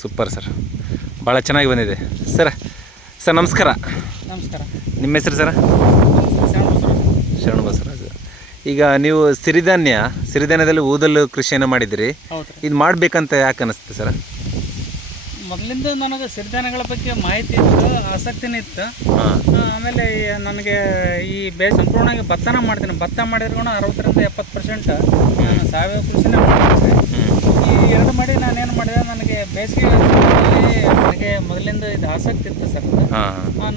Super sir, ಭಾಳ ಚೆನ್ನಾಗಿ ಬಂದಿದೆ ಸರ್. ಸರ್ ನಮಸ್ಕಾರ. ನಮಸ್ಕಾರ. ನಿಮ್ಮ ಹೆಸರು ಸರ್? ಶರಣ ಬಸವರಾಜ್. ಈಗ ನೀವು ಸಿರಿಧಾನ್ಯದಲ್ಲಿ ಊದಲು ಕೃಷಿಯನ್ನು ಮಾಡಿದಿರಿ. ಇದು ಮಾಡಬೇಕಂತ ಯಾಕೆ ಅನ್ನಿಸ್ತು ಸರ್? ಮೊದಲಿಂದ ನನಗೆ ಸಿರಿಧಾನ್ಯಗಳ ಬಗ್ಗೆ ಮಾಹಿತಿ ಇತ್ತು, ಆಸಕ್ತಿನೂ ಇತ್ತು. ಆಮೇಲೆ ನನಗೆ ಈ ಸಂಪೂರ್ಣವಾಗಿ ಭತ್ತನ ಮಾಡ್ತೀನಿ. ಭತ್ತ ಮಾಡಿದ್ರು 60-70% ನಾನು ಸಾವಯವ ಕೃಷಿನೇ ಮಾಡ್ತೀನಿ. ಈ ಎರಡು ಮಾಡಿ ನಾನೇನು ಮಾಡಿದೆ, ನನಗೆ ಬೇಸಿಗೆ ನನಗೆ ಮೊದಲಿಂದ ಇದು ಆಸಕ್ತಿ ಇತ್ತು ಸರ್.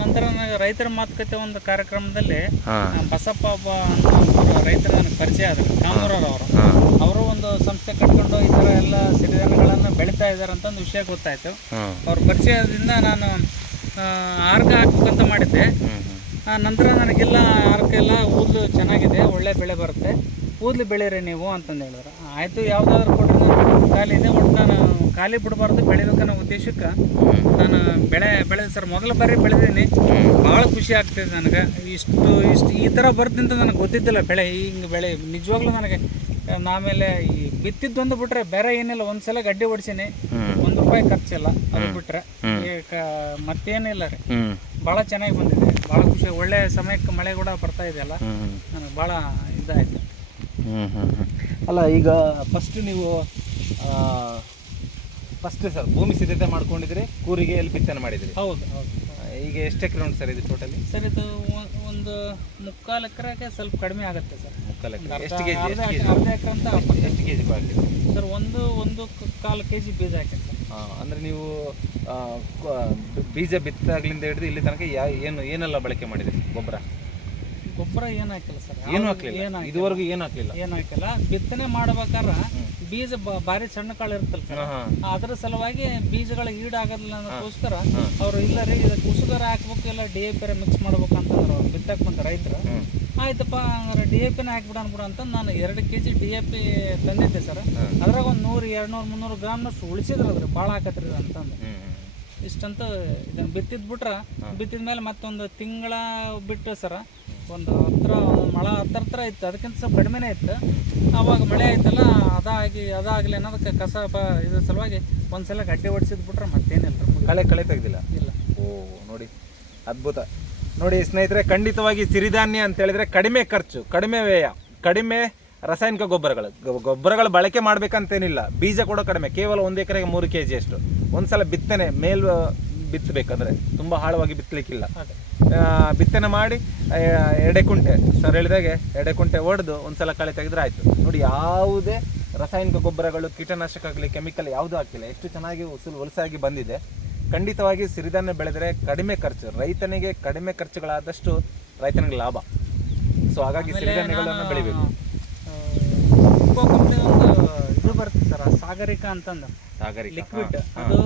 ನಂತರ ನನಗೆ ರೈತರ ಮಾತುಕತೆ ಒಂದು ಕಾರ್ಯಕ್ರಮದಲ್ಲಿ ಬಸಪ್ಪ ಅಂತ ರೈತರು ನನಗೆ ಪರಿಚಯ ಆದರು, ಕಾಮೂರವರು. ಅವರು ಒಂದು ಸಂಸ್ಥೆ ಕಟ್ಕೊಂಡು ಈ ಥರ ಎಲ್ಲ ಸಿರಿಧಾನ್ಯಗಳನ್ನು ಬೆಳೀತಾ ಇದ್ದಾರೆ ಅಂತ ಒಂದು ವಿಷಯ ಗೊತ್ತಾಯಿತು. ಅವ್ರ ಪರಿಚಯದಿಂದ ನಾನು ಆರ್ಗ ಹಾಕ್ಬೇಕಂತ ಮಾಡಿದ್ದೆ. ನಂತರ ನನಗೆಲ್ಲ ಆರ್ಗೆಲ್ಲ ಊದ್ಲು ಚೆನ್ನಾಗಿದೆ, ಒಳ್ಳೆ ಬೆಳೆ ಬರುತ್ತೆ, ಕೂದಲು ಬೆಳೀರಿ ನೀವು ಅಂತಂದು ಹೇಳಿದ್ರು. ಆಯಿತು, ಯಾವುದಾದ್ರೂ ಕೊಟ್ಟರೆ ನಾನು ಖಾಲಿ ಇದೆ, ಒಟ್ಟು ನಾನು ಖಾಲಿ ಬಿಡಬಾರ್ದು, ಬೆಳಿಬೇಕನ್ನೋ ಉದ್ದೇಶಕ್ಕೆ ನಾನು ಬೆಳೆದೆ ಸರ್. ಮೊದಲ ಬಾರಿ ಬೆಳೆದೀನಿ, ಭಾಳ ಖುಷಿ ಆಗ್ತಿದೆ ನನಗೆ. ಇಷ್ಟು ಈ ಥರ ಬರ್ತಂತ ನನಗೆ ಗೊತ್ತಿದ್ದಿಲ್ಲ ಬೆಳೆ, ಹಿಂಗೆ ಬೆಳೆ ನಿಜವಾಗ್ಲೂ ನನಗೆ. ಆಮೇಲೆ ಈ ಬಿತ್ತಿದ್ದೊಂದು ಬಿಟ್ರೆ ಬೇರೆ ಏನಿಲ್ಲ. ಒಂದ್ಸಲ ಗಡ್ಡೆ ಹೊಡ್ಸೀನಿ, ₹1 ಖರ್ಚಿಲ್ಲ, ಅದು ಬಿಟ್ರೆ ಮತ್ತೇನಿಲ್ಲ ರೀ. ಭಾಳ ಚೆನ್ನಾಗಿ ಬಂದಿದೆ, ಭಾಳ ಖುಷಿ. ಒಳ್ಳೆ ಸಮಯಕ್ಕೆ ಮಳೆ ಕೂಡ ಬರ್ತಾ ಇದೆಯಲ್ಲ, ನನಗೆ ಭಾಳ ಇದಾಯಿತು. ಅಲ್ಲ, ಈಗ ನೀವು ಫಸ್ಟ್ ಸರ್ ಭೂಮಿ ಸಿದ್ಧತೆ ಮಾಡ್ಕೊಂಡಿದ್ರಿ, ಕೂರಿಗೆ ಎಲ್ಲಿ ಬಿತ್ತನೆ ಮಾಡಿದ್ರಿ? ಹೌದು. ಈಗ ಎಷ್ಟು ಎಕರೆ ಉಂಟು ಸರ್ ಇದು ಟೋಟಲಿ? ಸರ್ ಇದು ಒಂದು 3/4 ಎಕರೆಗೆ ಸ್ವಲ್ಪ ಕಡಿಮೆ ಆಗುತ್ತೆ ಸರ್. 3/4 ಎಕರೆ ಎಷ್ಟು ಕೆಜಿ? ಅರ್ಧ ಎಕರೆ ಅಂತ ಎಷ್ಟು ಕೆಜಿ ಹಾಕಿದ್ರಿ ಸರ್? 1.25 ಕೆಜಿ ಬೀಜ ಹಾಕಿದ್ದೆ. ಅಂದರೆ ನೀವು ಬೀಜ ಬಿತ್ತಾಗ್ಲಿಂದ ಹಿಡಿದು ಇಲ್ಲಿ ತನಕ ಏನೆಲ್ಲ ಬಳಕೆ ಮಾಡಿದ್ರಿ? ಗೊಬ್ಬರ ಏನು ಹಾಕಿಲ್ಲ ಸರ್, ಏನು ಹಾಕಲಿಲ್ಲ ಇದುವರೆಗೂ? ಏನು ಹಾಕಿಲ್ಲ. ಬಿತ್ತನೆ ಮಾಡ್ಬೇಕಾದ್ರೆ ಬೀಜ ಭಾರಿ ಸಣ್ಣ ಕಾಳು ಇರುತ್ತಲ್ಲ ಸರ್, ಅದರ ಸಲುವಾಗಿ ಬೀಜಗಳ ಈಡಾಗೋದಿಲ್ಲ ಅನ್ನೋದಕ್ಕೋಸ್ಕರ ಅವರು ಇಲ್ಲ ರೀ, ಇದಕ್ಕೆ ಉಸುಗರ ಹಾಕ್ಬೇಕು, ಇಲ್ಲ DAP ಮಿಕ್ಸ್ ಮಾಡ್ಬೇಕು ಅಂತಂದ್ರೆ ಅವ್ರು ಬಿತ್ತಕ್ಕೆ ಬಂದ ರೈತರು. ಆಯ್ತಪ್ಪ, ಹಂಗಾರೆ DAPನ ಹಾಕ್ಬಿಡೋಣ ಅಂತ ನಾನು 2 ಕೆಜಿ DAP ತಂದಿದ್ದೆ ಸರ್. ಅದ್ರಾಗ ಒಂದು 100, 200, 300 ಗ್ರಾಮ್ನಷ್ಟು ಉಳಿಸಿದ್ರು. ಅದ್ರ ಭಾಳ ಹಾಕತ್ರಿ ಅಂತಂದು ಇಷ್ಟಂತ ಇದನ್ನು ಬಿತ್ತಿದ ಮೇಲೆ ಮತ್ತೊಂದು ತಿಂಗಳ ಬಿಟ್ಟು ಸರ ಒಂದು ಮಳೆ ಹತ್ರ ಇತ್ತು, ಅದಕ್ಕಿಂತ ಸ್ವಲ್ಪ ಕಡಿಮೆನೇ ಇತ್ತು. ಆವಾಗ ಮಳೆ ಆಯ್ತಲ್ಲ, ಅದಾಗಲಿ ಅನ್ನೋದಕ್ಕೆ ಕಸ ಇದ್ರ ಸಲುವಾಗಿ ಒಂದ್ಸಲ ಗಡ್ಡೆ ಹೊಡಿಸಿದ್ಬಿಟ್ರೆ ಮತ್ತೇನಿಲ್ಲ, ಕಳೆ ತೆಗ್ದಿಲ್ಲ. ಇಲ್ಲ. ಓ ನೋಡಿ, ಅದ್ಭುತ ನೋಡಿ ಸ್ನೇಹಿತರೆ. ಖಂಡಿತವಾಗಿ ಸಿರಿಧಾನ್ಯ ಅಂತ ಹೇಳಿದ್ರೆ ಕಡಿಮೆ ಖರ್ಚು, ಕಡಿಮೆ ವ್ಯಯ, ಕಡಿಮೆ ರಾಸಾಯನಿಕ ಗೊಬ್ಬರಗಳು ಬಳಕೆ ಮಾಡ್ಬೇಕಂತೇನಿಲ್ಲ. ಬೀಜ ಕೂಡ ಕಡಿಮೆ, ಕೇವಲ 1 ಎಕರೆಗೆ 3 kg ಅಷ್ಟು. ಒಂದ್ಸಲ ಬಿತ್ತನೆ ಬಿತ್ತಬೇಕಂದ್ರೆ ತುಂಬ ಆಳವಾಗಿ ಬಿತ್ತಲಿಕ್ಕಿಲ್ಲ. ಬಿತ್ತನೆ ಮಾಡಿ ಎಡೆಕುಂಟೆ ಸರ್ ಹೇಳಿದಾಗೆ ಎಡೆಕುಂಟೆ ಹೊಡೆದು ಒಂದ್ಸಲ ಕಳೆ ತೆಗೆದ್ರೆ ಆಯ್ತು. ನೋಡಿ, ಯಾವುದೇ ರಾಸಾಯನಿಕ ಗೊಬ್ಬರಗಳು, ಕೀಟನಾಶಕ ಆಗಲಿ, ಕೆಮಿಕಲ್ ಯಾವುದೂ ಹಾಕಿಲ್ಲ. ಎಷ್ಟು ಚೆನ್ನಾಗಿ ಹೊಲಸಾಗಿ ಬಂದಿದೆ. ಖಂಡಿತವಾಗಿ ಸಿರಿಧಾನ್ಯ ಬೆಳೆದರೆ ಕಡಿಮೆ ಖರ್ಚು, ರೈತನಿಗೆ ಕಡಿಮೆ ಖರ್ಚುಗಳಾದಷ್ಟು ರೈತನಿಗೆ ಲಾಭ. ಸೊ ಹಾಗಾಗಿ ಸಿರಿಧಾನ್ಯಗಳನ್ನು ಬೆಳಿಬೇಕು. ಕಂಪ್ನಿ ಒಂದು ಇದು ಬರುತ್ತೆ ಸರ್, ಸಾಗರಿಕಾ ಅಂತಂದು, ಲಿಕ್ವಿಡ್. ಅದು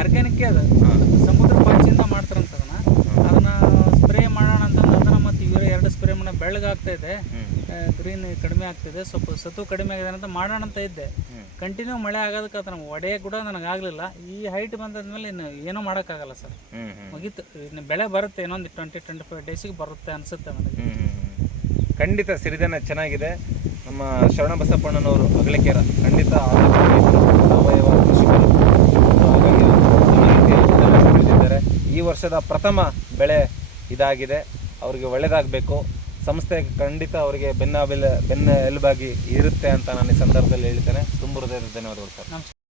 ಆರ್ಗ್ಯಾನಿಕ್, ಅದು ಸಮುದ್ರ ಪಾಚಿಯಿಂದ ಮಾಡ್ತಾರಂತ. ಅದನ್ನ ಸ್ಪ್ರೇ ಮಾಡೋಣ ಅಂತಂದು ಅದನ್ನ ಮತ್ತು ಇವರು 2 ಸ್ಪ್ರೇ ಮಾಡೋಣ. ಬೆಳ್ಳಗಾಗ್ತಾ ಇದೆ, ಗ್ರೀನ್ ಕಡಿಮೆ ಆಗ್ತಿದೆ, ಸ್ವಲ್ಪ ಸತು ಕಡಿಮೆ ಆಗಿದೆ ಅಂತ ಮಾಡೋಣ ಅಂತ ಇದ್ದೆ. ಕಂಟಿನ್ಯೂ ಮಳೆ ಆಗೋದಕ್ಕೆ ಅದನ್ನ ಒಡೆಯ ಕೂಡ ನನಗಾಗಲಿಲ್ಲ. ಈ ಹೈಟ್ ಬಂದಾದ್ಮೇಲೆ ಇನ್ನು ಏನೂ ಮಾಡೋಕ್ಕಾಗಲ್ಲ ಸರ್, ಮುಗೀತು. ಇನ್ನು ಬೆಳೆ ಬರುತ್ತೆ, ಇನ್ನೊಂದು 20-25 ಡೇಸಿಗೆ ಬರುತ್ತೆ ಅನಿಸುತ್ತೆ ನನಗೆ. ಖಂಡಿತ ಸಿರಿಧಾನ್ಯ ಚೆನ್ನಾಗಿದೆ. ನಮ್ಮ ಶರಣ ಬಸಪ್ಪಣ್ಣನವರು ಅಗಲಿಕೆರ ಖಂಡಿತ ಸಾವಯವ ಕೃಷಿಕರು, ಹಾಗಾಗಿ ಬೆಳೆದಿದ್ದಾರೆ. ಈ ವರ್ಷದ ಪ್ರಥಮ ಬೆಳೆ ಇದಾಗಿದೆ. ಅವರಿಗೆ ಒಳ್ಳೆಯದಾಗಬೇಕು. ಸಂಸ್ಥೆ ಖಂಡಿತ ಅವರಿಗೆ ಬೆನ್ನ ಎಲುಬಾಗಿ ಇರುತ್ತೆ ಅಂತ ನಾನು ಈ ಸಂದರ್ಭದಲ್ಲಿ ಹೇಳ್ತೇನೆ. ತುಂಬ ಹೃದಯದ ಧನ್ಯವಾದಗಳು ಸರ್.